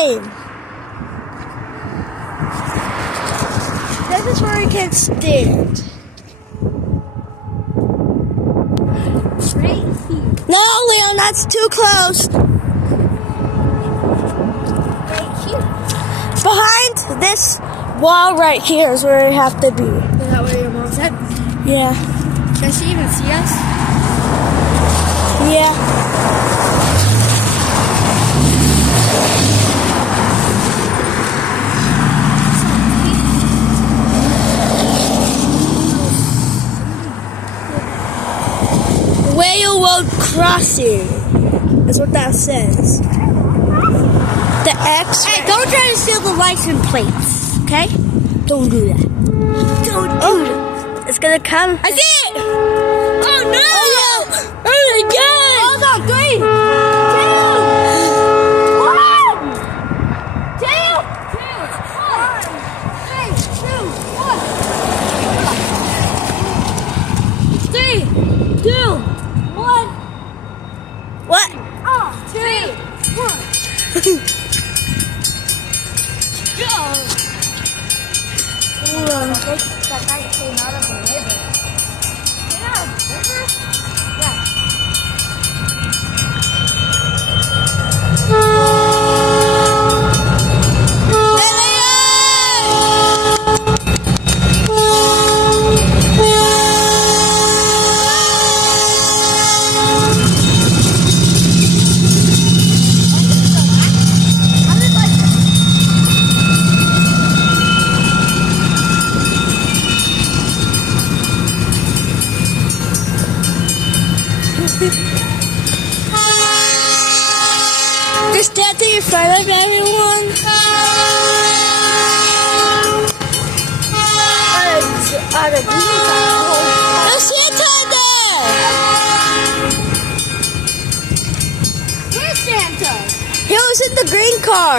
time. This is where we can stand. Right here. No, Leon, that's too close. Right here. Behind this wall right here is where we have to be. Is that what your mom said? Yeah. Can she even see us? Yeah. Railroad crossing is what that says. The X. Hey, don't try to steal the license plates, okay? Don't do that. Don't do it. It's gonna come. I see it! Oh no! Oh my God! Hold on, 3, 2, 1! 2, 1! 3, 2, 1! 3, 2, 1! What? Oh, 3, 1! Go! That guy came out of the river. Came out of the river? Yeah. You're standing in front of everyone. There's Santa there. Where's Santa? He was in the green car.